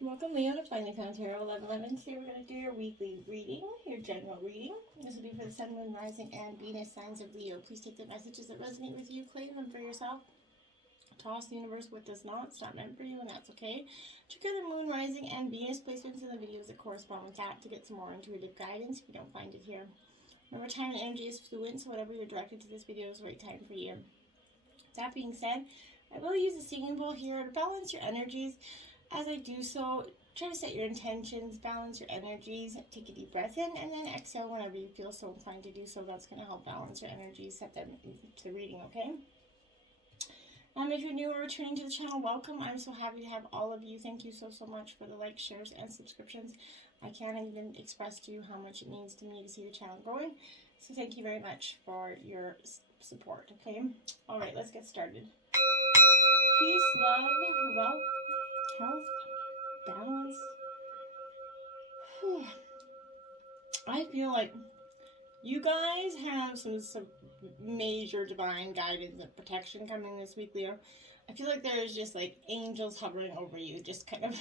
Welcome, Leo, to Find the Count Tarot 1111. Today we're going to do your weekly reading, your general reading. This will be for the Sun, Moon, Rising, and Venus signs of Leo. Please take the messages that resonate with you, claim them for yourself. Toss the universe what does not. It's not meant for you, and that's okay. Check out the Moon, Rising, and Venus placements in the videos that correspond with that to get some more intuitive guidance if you don't find it here. Remember, time and energy is fluid, so whatever you're directed to this video is the right time for you. That being said, I will use the singing bowl here to balance your energies. As I do so, try to set your intentions, balance your energies, take a deep breath in, and then exhale whenever you feel so inclined to do so. That's going to help balance your energies, set them into the reading, okay? If you're new or returning to the channel, welcome. I'm so happy to have all of you. Thank you so much for the likes, shares, and subscriptions. I can't even express to you how much it means to me to see the channel growing. So thank you very much for your support, okay? All right, let's get started. Peace, love, wealth, health, balance. Whew. I feel like you guys have some major divine guidance and protection coming this week, Leo. I feel like there's just like angels hovering over you, just kind of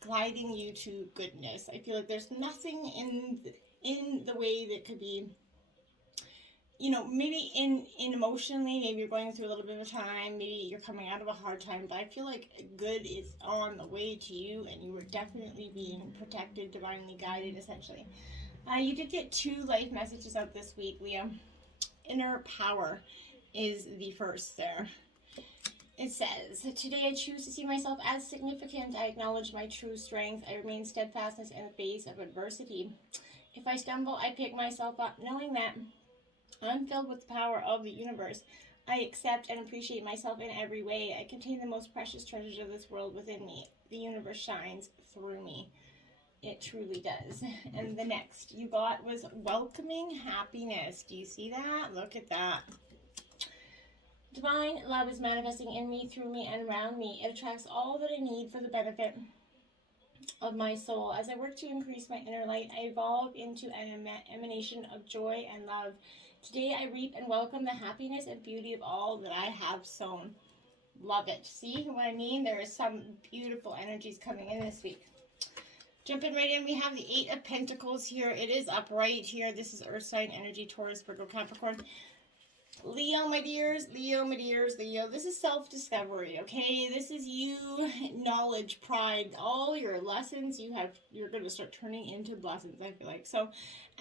gliding you to goodness. I feel like there's nothing in the way that could be, you know, maybe in emotionally, maybe you're going through a little bit of a time, maybe you're coming out of a hard time, but I feel like good is on the way to you, and you are definitely being protected, divinely guided, essentially. You did get 2 life messages out this week, Leo. Inner power is the first there. It says, today I choose to see myself as significant. I acknowledge my true strength. I remain steadfastness in the face of adversity. If I stumble, I pick myself up, knowing that I'm filled with the power of the universe. I accept and appreciate myself in every way. I contain the most precious treasures of this world within me. The universe shines through me. It truly does. And the next you got was welcoming happiness. Do you see that? Look at that. Divine love is manifesting in me, through me, and around me. It attracts all that I need for the benefit of my soul. As I work to increase my inner light, I evolve into an emanation of joy and love. Today I reap and welcome the happiness and beauty of all that I have sown. Love it. See what I mean? There is some beautiful energies coming in this week. Jumping right in, we have the 8 of Pentacles here. It is upright here. This is Earth sign energy, Taurus, Virgo, Capricorn. Leo, my dears, Leo, my dears, Leo. This is self-discovery, okay? This is you, knowledge, pride, all your lessons you're going to start turning into blessings, I feel like. So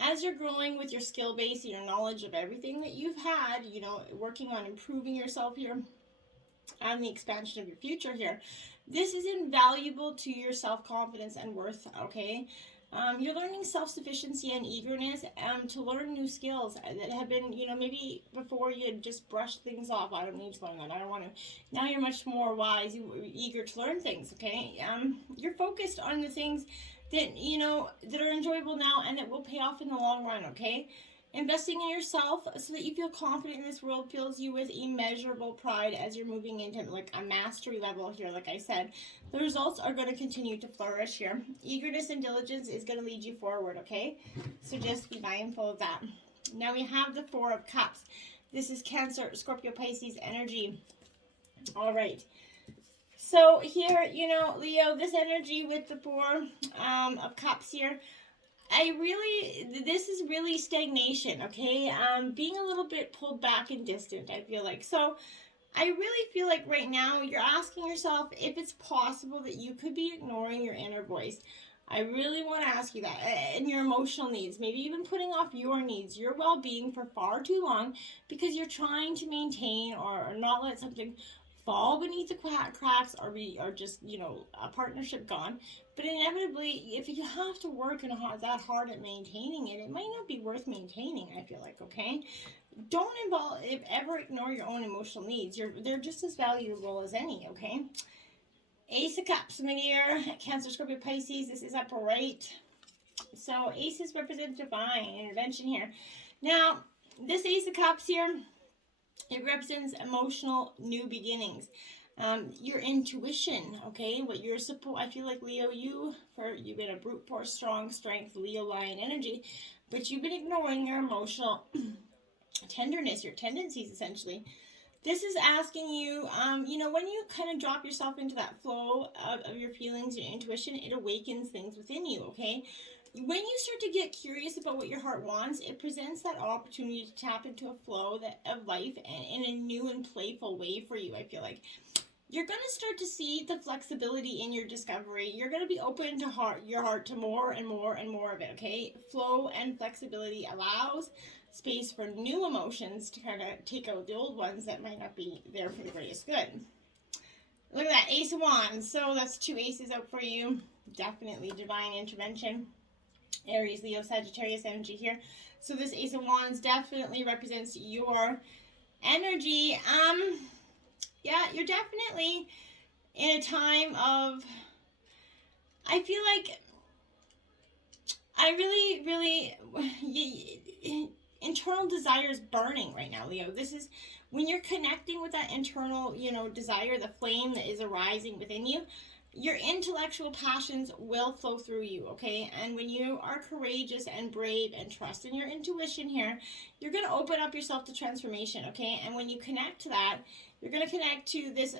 as you're growing with your skill base and your knowledge of everything that you've had, you know, working on improving yourself here and the expansion of your future here, this is invaluable to your self-confidence and worth, okay? You're learning self-sufficiency and eagerness to learn new skills that have been, you know, maybe before you had just brushed things off. I don't need to learn that. I don't want to. Now you're much more wise. You're eager to learn things, okay? You're focused on the things that, you know, that are enjoyable now and that will pay off in the long run, okay? Investing in yourself so that you feel confident in this world fills you with immeasurable pride as you're moving into like a mastery level here, like I said. The results are going to continue to flourish here. Eagerness and diligence is going to lead you forward, okay? So just be mindful of that. Now we have the 4 of Cups. This is Cancer, Scorpio, Pisces energy. All right. So here, you know, Leo, this energy with the 4 of Cups here, this is really stagnation, okay? Being a little bit pulled back and distant, I feel like. So I really feel like right now you're asking yourself if it's possible that you could be ignoring your inner voice. I really want to ask you that. And your emotional needs, maybe even putting off your needs, your well-being for far too long because you're trying to maintain or not let something fall beneath the cracks or just, you know, a partnership gone. But inevitably, if you have to work that hard at maintaining it, it might not be worth maintaining, I feel like, okay? Don't ever ignore your own emotional needs. They're just as valuable as any, okay? Ace of Cups, my dear. Cancer, Scorpio, Pisces. This is upright. So aces represent divine intervention here. Now, this Ace of Cups here, it represents emotional new beginnings. Your intuition, okay? What you're I feel like, Leo, you've been a brute force, strong strength, Leo, lion energy, but you've been ignoring your emotional tenderness, your tendencies, essentially. This is asking you, you know, when you kind of drop yourself into that flow of your feelings, your intuition, it awakens things within you, okay? When you start to get curious about what your heart wants, it presents that opportunity to tap into a flow of life and in a new and playful way for you, I feel like. You're going to start to see the flexibility in your discovery. You're going to be open to your heart to more and more and more of it, okay? Flow and flexibility allows space for new emotions to kind of take out the old ones that might not be there for the greatest good. Look at that, Ace of Wands. So that's 2 aces out for you. Definitely divine intervention. Aries, Leo, Sagittarius energy here. So this Ace of Wands definitely represents your energy. Yeah, you're definitely in a time of, I feel like, internal desire is burning right now, Leo. This is when you're connecting with that internal, you know, desire, the flame that is arising within you. Your intellectual passions will flow through you, okay? And when you are courageous and brave and trust in your intuition here, you're going to open up yourself to transformation, okay? And when you connect to that, you're going to connect to this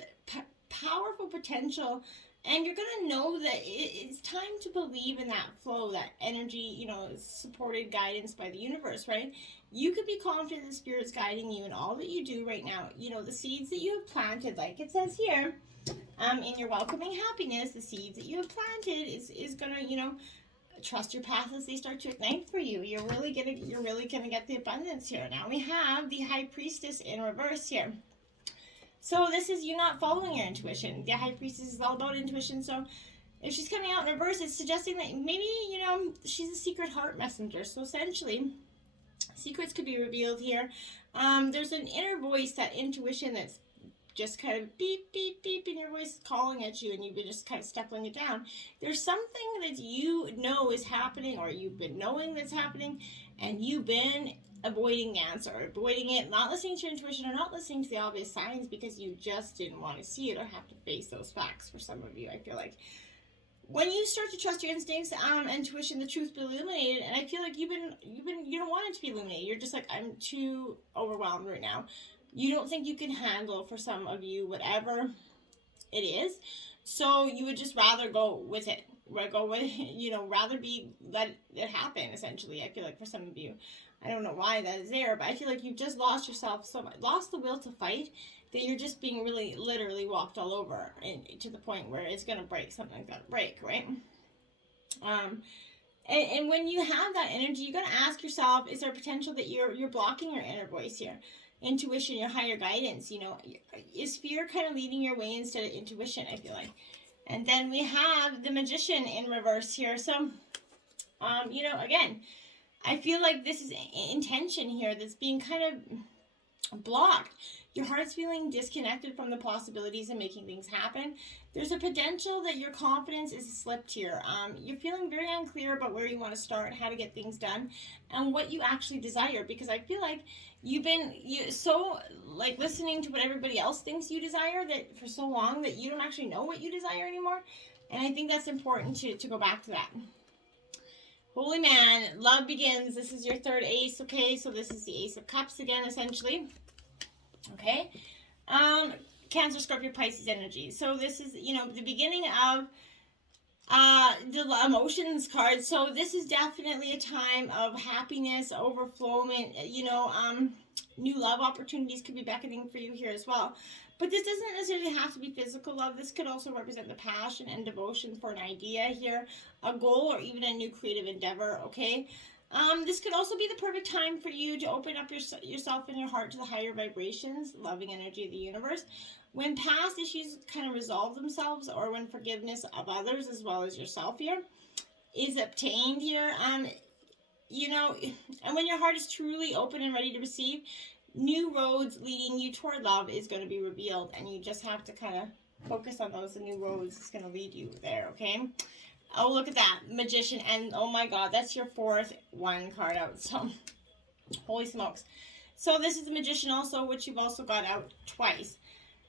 powerful potential, and you're going to know that it's time to believe in that flow, that energy, you know, supported guidance by the universe, right? You could be confident the Spirit's guiding you in all that you do right now. You know, the seeds that you have planted, like it says here, in your welcoming happiness, the seeds that you have planted is gonna, you know, trust your path as they start to ignite for you. You're really gonna get the abundance here. Now we have the High Priestess in reverse here. So this is you not following your intuition. The High Priestess is all about intuition. So if she's coming out in reverse, it's suggesting that maybe, you know, she's a secret heart messenger. So essentially, secrets could be revealed here. There's an inner voice, that intuition that's just kind of beep, beep, beep in your voice calling at you, and you've been just kind of stumbling it down. There's something that you know is happening, or you've been knowing that's happening, and you've been avoiding the answer, avoiding it, not listening to your intuition, or not listening to the obvious signs because you just didn't want to see it or have to face those facts. For some of you, I feel like when you start to trust your instincts, intuition, the truth be illuminated, and I feel like you don't want it to be illuminated. You're just like, I'm too overwhelmed right now. You don't think you can handle, for some of you, whatever it is. So you would just rather go with it. Rather let it happen, essentially. I feel like for some of you. I don't know why that is there, but I feel like you've just lost yourself so much, lost the will to fight, that you're just being really, literally walked all over, and to the point where it's going to break. Something's going to break, right? And when you have that energy, you got to ask yourself, is there potential that you're blocking your inner voice here? Intuition, your higher guidance, you know, is fear kind of leading your way instead of intuition, I feel like. And then we have the Magician in reverse here. So, you know, again, I feel like this is intention here that's being kind of blocked. Your heart's feeling disconnected from the possibilities of making things happen. There's a potential that your confidence is slipped here. You're feeling very unclear about where you want to start, how to get things done, and what you actually desire. Because I feel like you've been so like listening to what everybody else thinks you desire that for so long that you don't actually know what you desire anymore. And I think that's important to go back to that. Holy man, love begins. This is your third ace, okay? So this is the Ace of Cups again, essentially. Okay? Cancer, Scorpio, Pisces energy. So this is, you know, the beginning of the emotions card. So this is definitely a time of happiness, overflowment, you know, new love opportunities could be beckoning for you here as well. But this doesn't necessarily have to be physical love. This could also represent the passion and devotion for an idea here, a goal, or even a new creative endeavor, okay? This could also be the perfect time for you to open up yourself and your heart to the higher vibrations, loving energy of the universe. When past issues kind of resolve themselves, or when forgiveness of others as well as yourself here is obtained here, you know, and when your heart is truly open and ready to receive, new roads leading you toward love is going to be revealed, and you just have to kind of focus on those. The new roads is going to lead you there, okay? Oh, look at that, Magician, and oh my God, that's your fourth one card out, so holy smokes. So this is the Magician also, which you've also got out twice.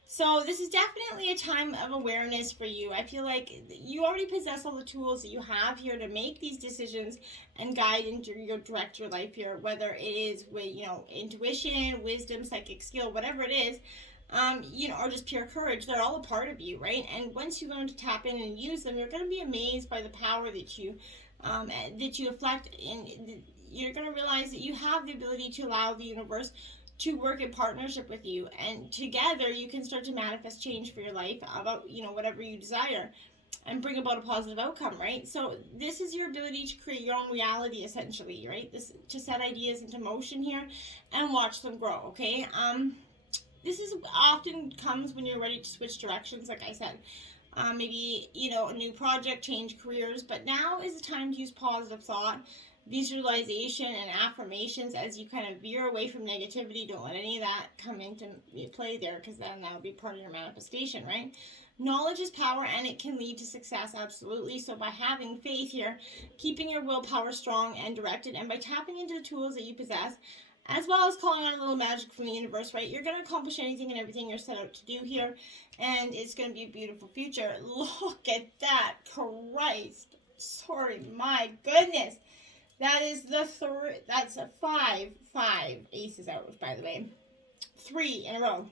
So this is definitely a time of awareness for you. I feel like you already possess all the tools that you have here to make these decisions and guide and direct your life here, whether it is with, intuition, wisdom, psychic skill, whatever it is, or just pure courage. They're all a part of you, right? And once you learn to tap in and use them, you're going to be amazed by the power that you reflect, and you're going to realize that you have the ability to allow the universe to work in partnership with you, and together you can start to manifest change for your life about whatever you desire and bring about a positive outcome, right? So this is your ability to create your own reality, essentially, right? This to set ideas into motion here and watch them grow. Okay, this is often comes when you're ready to switch directions, like I said. Maybe a new project, change careers, but now is the time to use positive thought, visualization, and affirmations as you kind of veer away from negativity. Don't let any of that come into play there, because then that will be part of your manifestation, right? Knowledge is power, and it can lead to success, absolutely. So by having faith here, keeping your willpower strong and directed, and by tapping into the tools that you possess, as well as calling on a little magic from the universe, right? You're going to accomplish anything and everything you're set out to do here, and it's going to be a beautiful future. Look at that. Christ. Sorry, my goodness. That is that's a five aces out, by the way. 3 in a row.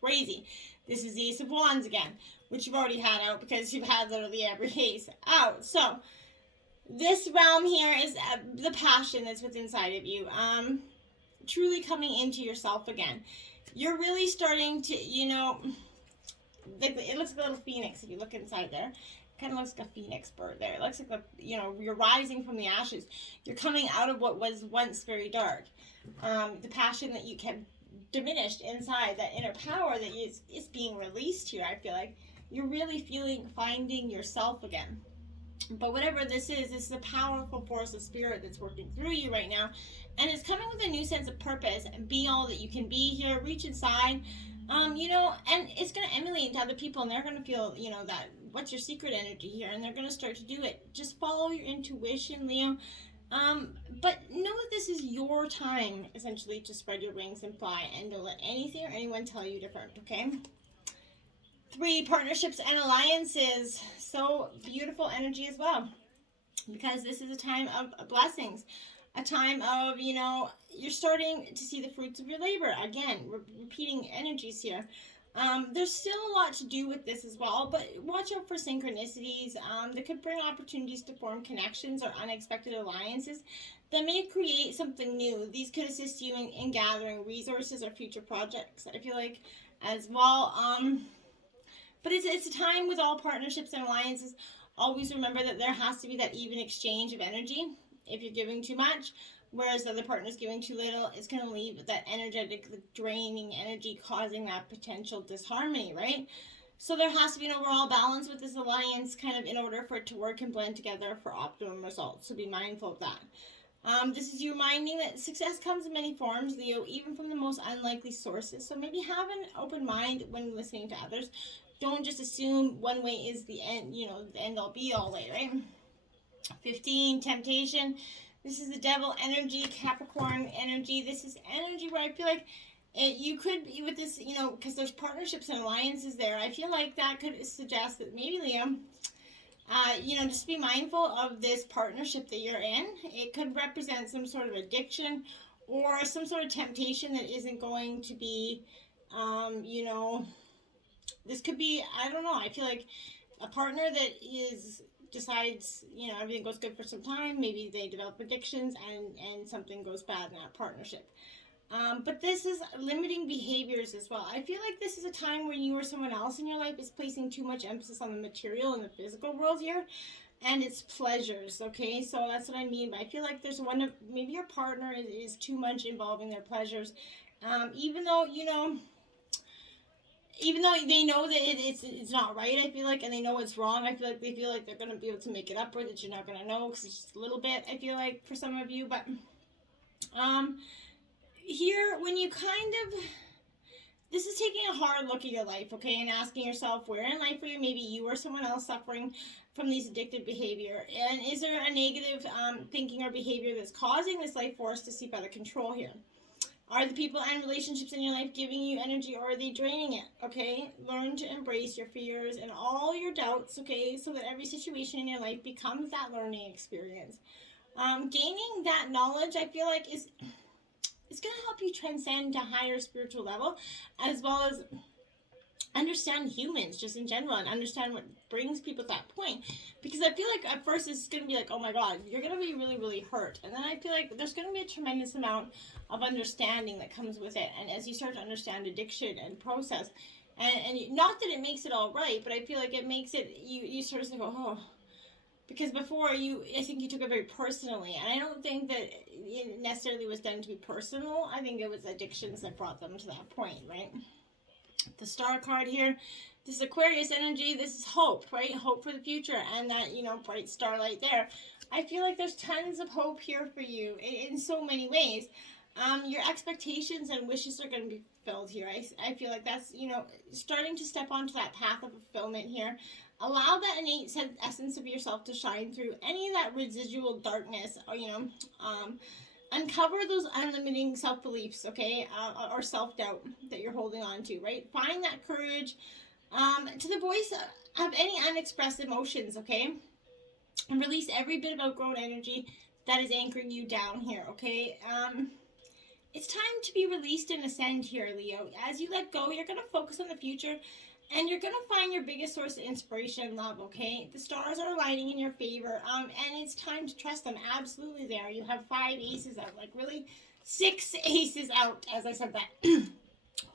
Crazy. This is the Ace of Wands again, which you've already had out because you've had literally every ace out. So this realm here is the passion that's within inside of you. Truly coming into yourself again. You're really starting to, it looks like a little phoenix if you look inside there. Kind of looks like a phoenix bird there. It looks like you're rising from the ashes. You're coming out of what was once very dark. The passion that you kept diminished inside, that inner power that is being released here. I feel like you're really finding yourself again. But whatever this is a powerful force of spirit that's working through you right now, and it's coming with a new sense of purpose. And be all that you can be here. Reach inside, and it's going to emanate into other people, and they're going to feel, that what's your secret energy here, and they're going to start to do it. Just follow your intuition, Leo. But know that this is your time, essentially, to spread your wings and fly, and don't let anything or anyone tell you different, okay? 3, partnerships and alliances. So beautiful energy as well, because this is a time of blessings, a time of, you're starting to see the fruits of your labor. Again, repeating energies here. There's still a lot to do with this as well, but watch out for synchronicities that could bring opportunities to form connections or unexpected alliances that may create something new. These could assist you in gathering resources or future projects, I feel like, as well. But it's a time with all partnerships and alliances. Always remember that there has to be that even exchange of energy. If you're giving too much, whereas the other partner's giving too little, it's going to leave that energetic, draining energy, causing that potential disharmony, right? So there has to be an overall balance with this alliance, kind of, in order for it to work and blend together for optimum results. So be mindful of that. This is you reminding that success comes in many forms, Leo, even from the most unlikely sources. So maybe have an open mind when listening to others. Don't just assume one way is the end, the end all be all way, right? 15, temptation. This is the devil energy, Capricorn energy. This is energy where I feel like you could be with this, because there's partnerships and alliances there. I feel like that could suggest that maybe, Leo, just be mindful of this partnership that you're in. It could represent some sort of addiction or some sort of temptation that isn't going to be, this could be, I don't know, I feel like a partner that decides, everything goes good for some time, maybe they develop addictions and something goes bad in that partnership. But this is limiting behaviors as well. I feel like this is a time when you or someone else in your life is placing too much emphasis on the material and the physical world here, and its pleasures, okay? So that's what I mean. But I feel like there's maybe your partner is too much involving their pleasures, even though they know that it's not right, I feel like, and they know it's wrong. I feel like they feel like they're going to be able to make it up, or that you're not going to know, because it's just a little bit, I feel like, for some of you. But here, when you this is taking a hard look at your life, okay, and asking yourself, where in life are you, maybe you or someone else, suffering from these addictive behavior, and is there a negative thinking or behavior that's causing this life force to seep out of control here? Are the people and relationships in your life giving you energy, or are they draining it? Okay, learn to embrace your fears and all your doubts, okay, so that every situation in your life becomes that learning experience. Gaining that knowledge, I feel like, is going to help you transcend to higher spiritual level, as well as understand humans just in general, and understand what brings people to that point. Because I feel like at first it's going to be like, oh my god, you're going to be really, really hurt. And then I feel like there's going to be a tremendous amount of understanding that comes with it. And as you start to understand addiction and process, and not that it makes it all right, but I feel like it makes it, you sort of go, oh, because before I think you took it very personally, and I don't think that it necessarily was done to be personal. I think it was addictions that brought them to that point, right? The star card here, this is Aquarius energy. This is hope, right? Hope for the future, and that, bright starlight there. I feel like there's tons of hope here for you in so many ways. Your expectations and wishes are going to be fulfilled here. I feel like that's, starting to step onto that path of fulfillment here. Allow that innate essence of yourself to shine through any of that residual darkness, or, uncover those unlimiting self-beliefs, okay, or self-doubt that you're holding on to, right? Find that courage to the voice of any unexpressed emotions, okay? And release every bit of outgrown energy that is anchoring you down here, okay? It's time to be released and ascend here, Leo. As you let go, you're going to focus on the future, and you're going to find your biggest source of inspiration and love, okay? The stars are aligning in your favor, and it's time to trust them. Absolutely there. You have 5 aces out, like really 6 aces out, as I said that.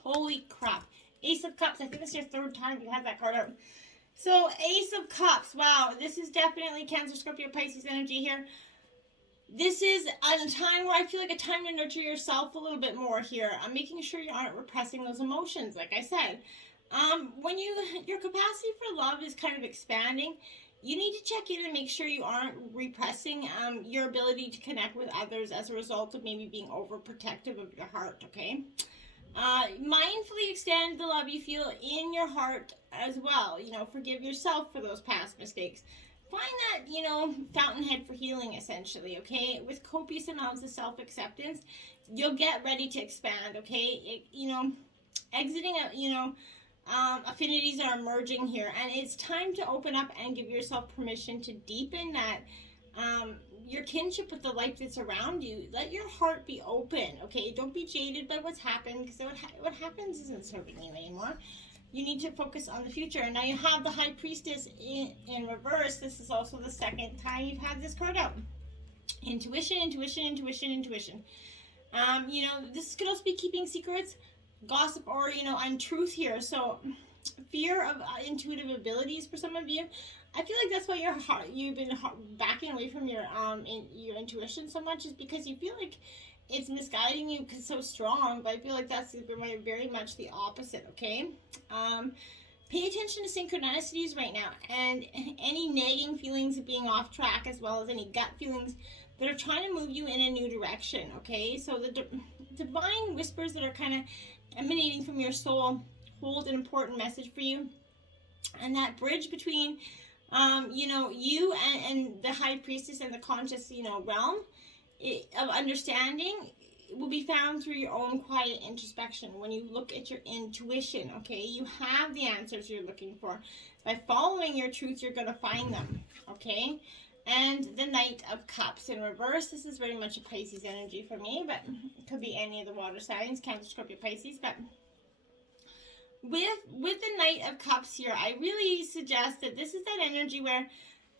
Holy crap. Ace of Cups. I think this is your 3rd time you have that card out. So, Ace of Cups. Wow, this is definitely Cancer, Scorpio, Pisces energy here. This is a time where I feel like a time to nurture yourself a little bit more here. I'm making sure you aren't repressing those emotions, like I said. When your capacity for love is kind of expanding, you need to check in and make sure you aren't repressing your ability to connect with others as a result of maybe being overprotective of your heart, okay? Mindfully extend the love you feel in your heart as well. Forgive yourself for those past mistakes. Find that, fountainhead for healing, essentially, okay? With copious amounts of self-acceptance, you'll get ready to expand, okay? Exiting, affinities are emerging here, and it's time to open up and give yourself permission to deepen that your kinship with the life that's around you. Let your heart be open, okay? Don't be jaded by what's happened, because what happens isn't serving you anymore. You need to focus on the future. And now you have the High Priestess in reverse. This is also the 2nd time you've had this card out. Intuition, intuition, intuition, intuition. This could also be keeping secrets, gossip, or untruth here. So fear of intuitive abilities for some of you. I feel like that's why you've been backing away from your intuition so much, is because you feel like it's misguiding you because it's so strong. But I feel like that's very much the opposite, okay? Pay attention to synchronicities right now, and any nagging feelings of being off track, as well as any gut feelings that are trying to move you in a new direction, okay? So the divine whispers that are kind of emanating from your soul hold an important message for you. And that bridge between, you and the High Priestess and the conscious, realm of understanding will be found through your own quiet introspection. When you look at your intuition, okay, you have the answers you're looking for. By following your truth, you're going to find them, okay? And the Knight of Cups in reverse. This is very much a Pisces energy for me, but it could be any of the water signs, Cancer, Scorpio, Pisces. But with the Knight of Cups here, I really suggest that this is that energy where,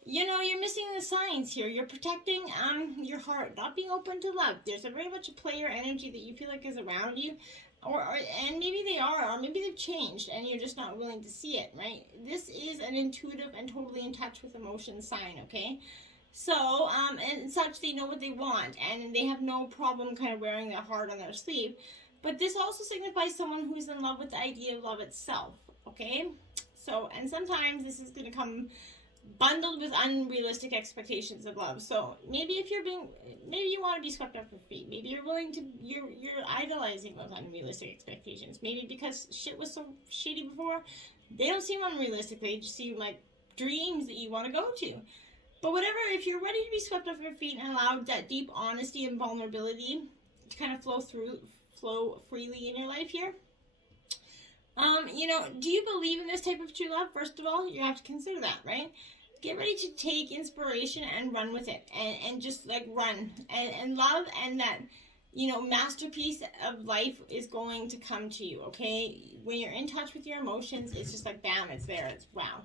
you're missing the signs here. You're protecting your heart, not being open to love. There's a very much a player energy that you feel like is around you, and maybe they are, or maybe they've changed, and you're just not willing to see it, right? This is an intuitive and totally in touch with emotion sign, okay? So, and such, they know what they want, and they have no problem kind of wearing their heart on their sleeve. But this also signifies someone who's in love with the idea of love itself, okay? So, and sometimes this is going to come bundled with unrealistic expectations of love. So maybe maybe you want to be swept off your feet. Maybe you're idolizing those unrealistic expectations. Maybe because shit was so shitty before, they don't seem unrealistic. They just seem like dreams that you want to go to. But whatever, if you're ready to be swept off your feet and allow that deep honesty and vulnerability to kind of flow flow freely in your life here. Do you believe in this type of true love? First of all, you have to consider that, right? Get ready to take inspiration and run with it, and just like run and love, and that, masterpiece of life is going to come to you, okay? When you're in touch with your emotions, it's just like, bam, it's there. It's wow.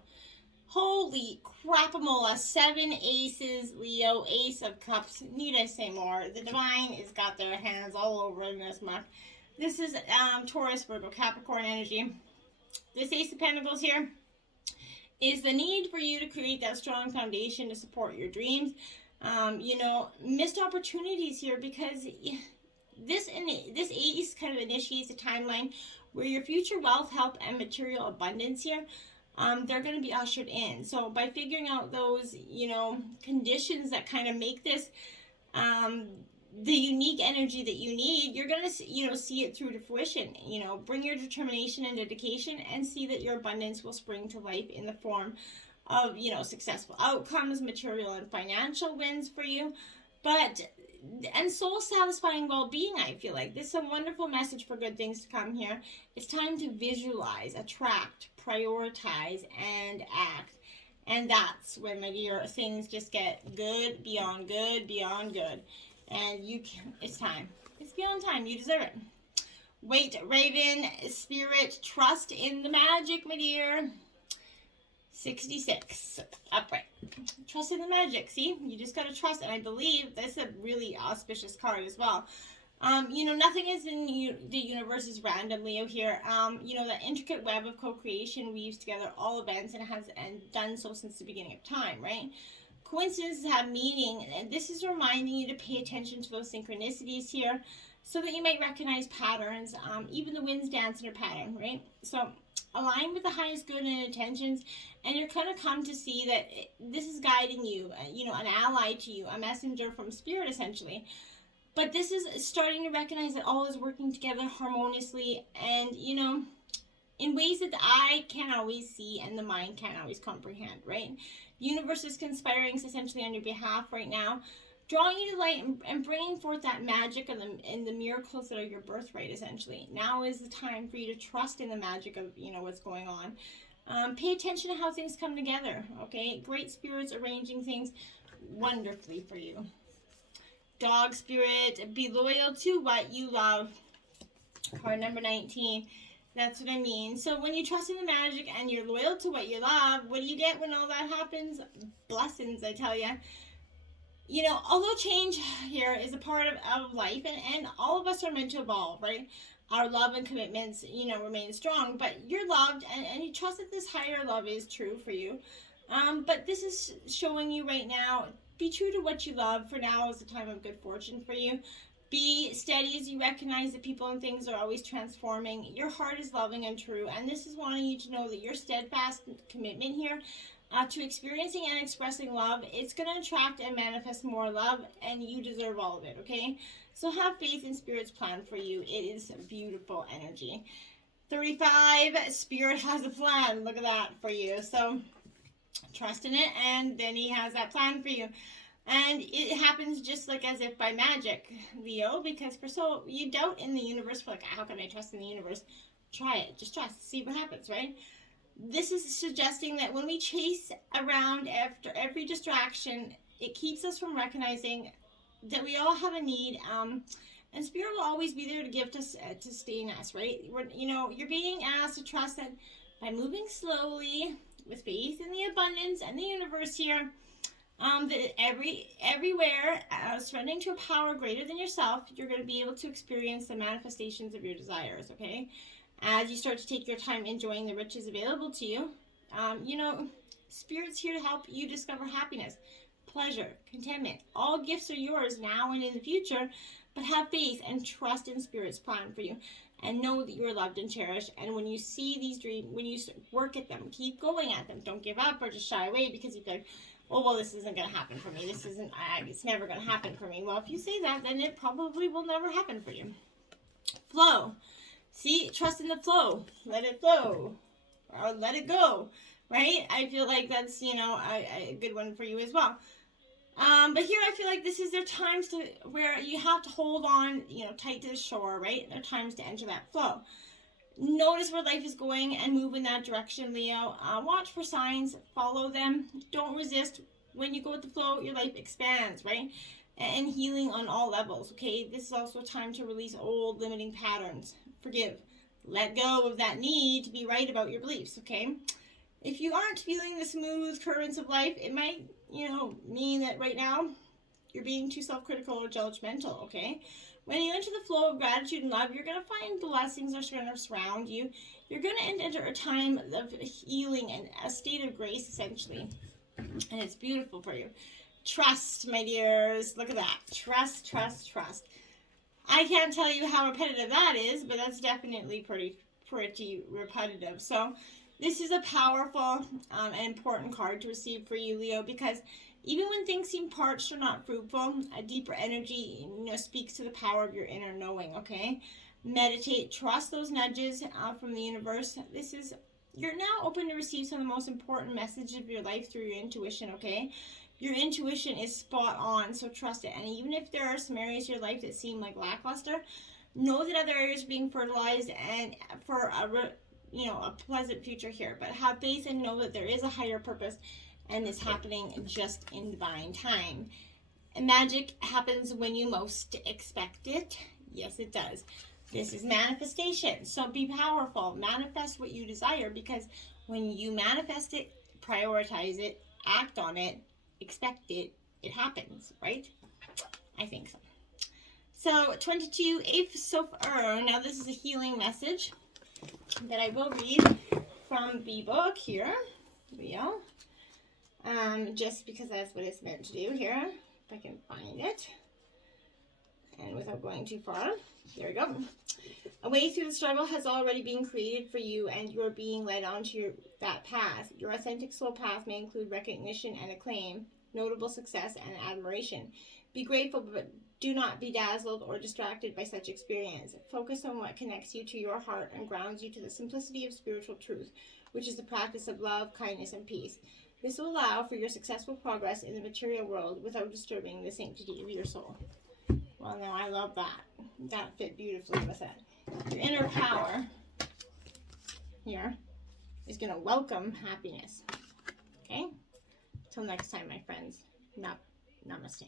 Holy crapamola, 7 aces, Leo, Ace of Cups. Need I say more? The divine has got their hands all over in this muck. This is Taurus, Virgo, Capricorn energy. This Ace of Pentacles here is the need for you to create that strong foundation to support your dreams. Missed opportunities here, because this Ace kind of initiates a timeline where your future wealth, health, and material abundance here, they're going to be ushered in. So by figuring out those, conditions that kind of make this the unique energy that you need, you're going to, see it through to fruition. Bring your determination and dedication and see that your abundance will spring to life in the form of, successful outcomes, material and financial wins for you, and soul satisfying well-being. I feel like this is a wonderful message for good things to come here. It's time to visualize, attract, prioritize, and act. And that's when, my dear, things just get good, beyond good, beyond good. And it's time. It's beyond time. You deserve it. Wait, Raven, Spirit, trust in the magic, my dear. 66. Upright. Trust in the magic. See? You just got to trust. And I believe that's a really auspicious card as well. Nothing is in the universe is random, Leo, here. That intricate web of co-creation weaves together all events, and has done so since the beginning of time, right? Coincidences have meaning, and this is reminding you to pay attention to those synchronicities here, so that you might recognize patterns. Even the winds dance in a pattern, right? So align with the highest good and intentions, and you're going to come to see that this is guiding you, an ally to you, a messenger from spirit, essentially. But this is starting to recognize that all is working together harmoniously, and, in ways that the eye can't always see and the mind can't always comprehend, right? The universe is conspiring essentially on your behalf right now, drawing you to light and bringing forth that magic and the miracles that are your birthright, essentially. Now is the time for you to trust in the magic of, what's going on. Pay attention to how things come together, okay? Great spirits arranging things wonderfully for you. Dog spirit, be loyal to what you love. Card number 19. That's what I mean. So when you trust in the magic and you're loyal to what you love, what do you get when all that happens? Blessings, I tell you. Although change here is a part of life, and all of us are meant to evolve, right? Our love and commitments, remain strong, but you're loved, and you trust that this higher love is true for you. But this is showing you right now, be true to what you love, for now is the time of good fortune for you. Be steady as you recognize that people and things are always transforming. Your heart is loving and true, and this is wanting you to know that your steadfast commitment here to experiencing and expressing love, it's going to attract and manifest more love, and you deserve all of it, okay? So have faith in Spirit's plan for you. It is beautiful energy. 35, Spirit has a plan. Look at that for you. So trust in it, and then he has that plan for you. And it happens just like as if by magic, Leo, because you doubt in the universe, for like, how can I trust in the universe? Try it. Just trust. See what happens, right? This is suggesting that when we chase around after every distraction, it keeps us from recognizing that we all have a need, and Spirit will always be there to give to sustain us, right? You're being asked to trust that by moving slowly with faith in the abundance and the universe here, that everywhere, surrendering to a power greater than yourself, you're going to be able to experience the manifestations of your desires, okay? As you start to take your time enjoying the riches available to you, Spirit's here to help you discover happiness, pleasure, contentment. All gifts are yours now and in the future, but have faith and trust in Spirit's plan for you, and know that you're loved and cherished. And when you see these dreams, when you work at them, keep going at them. Don't give up or just shy away because you think, oh, well, this isn't going to happen for me. It's never going to happen for me. Well, if you say that, then it probably will never happen for you. Flow. See, trust in the flow. Let it flow. Or let it go. Right? I feel like that's, a good one for you as well. But here I feel like this is their times to where you have to hold on, tight to the shore, right? Their times to enter that flow. Notice where life is going and move in that direction, Leo. Watch for signs, follow them. Don't resist. When you go with the flow, your life expands, right? And healing on all levels, okay? This is also a time to release old limiting patterns. Forgive. Let go of that need to be right about your beliefs, okay? If you aren't feeling the smooth currents of life, it might, mean that right now you're being too self-critical or judgmental, okay? When you enter the flow of gratitude and love, you're going to find blessings are going to surround you. You're going to enter a time of healing and a state of grace, essentially. And it's beautiful for you. Trust, my dears. Look at that. Trust, trust, trust. I can't tell you how repetitive that is, but that's definitely pretty repetitive. So this is a powerful and important card to receive for you, Leo, because even when things seem parched or not fruitful, a deeper energy, speaks to the power of your inner knowing, okay? Meditate, trust those nudges from the universe. You're now open to receive some of the most important messages of your life through your intuition, okay? Your intuition is spot on, so trust it. And even if there are some areas of your life that seem like lackluster, know that other areas are being fertilized and for a pleasant future here. But have faith and know that there is a higher purpose and it's happening just in divine time. And magic happens when you most expect it. Yes, it does. This is manifestation. So be powerful. Manifest what you desire, because when you manifest it, prioritize it, act on it, expect it, it happens, right? I think so. So 22, now this is a healing message that I will read from the book here, Leo. Just because that's what it's meant to do here. If I can find it. And without going too far. There we go. A way through the struggle has already been created for you, and you're being led onto that path. Your authentic soul path may include recognition and acclaim, notable success, and admiration. Be grateful, but do not be dazzled or distracted by such experience. Focus on what connects you to your heart and grounds you to the simplicity of spiritual truth, which is the practice of love, kindness, and peace. This will allow for your successful progress in the material world without disturbing the sanctity of your soul. Well, now I love that. That fit beautifully with it. Your inner power here is going to welcome happiness. Okay? Till next time, my friends. Namaste.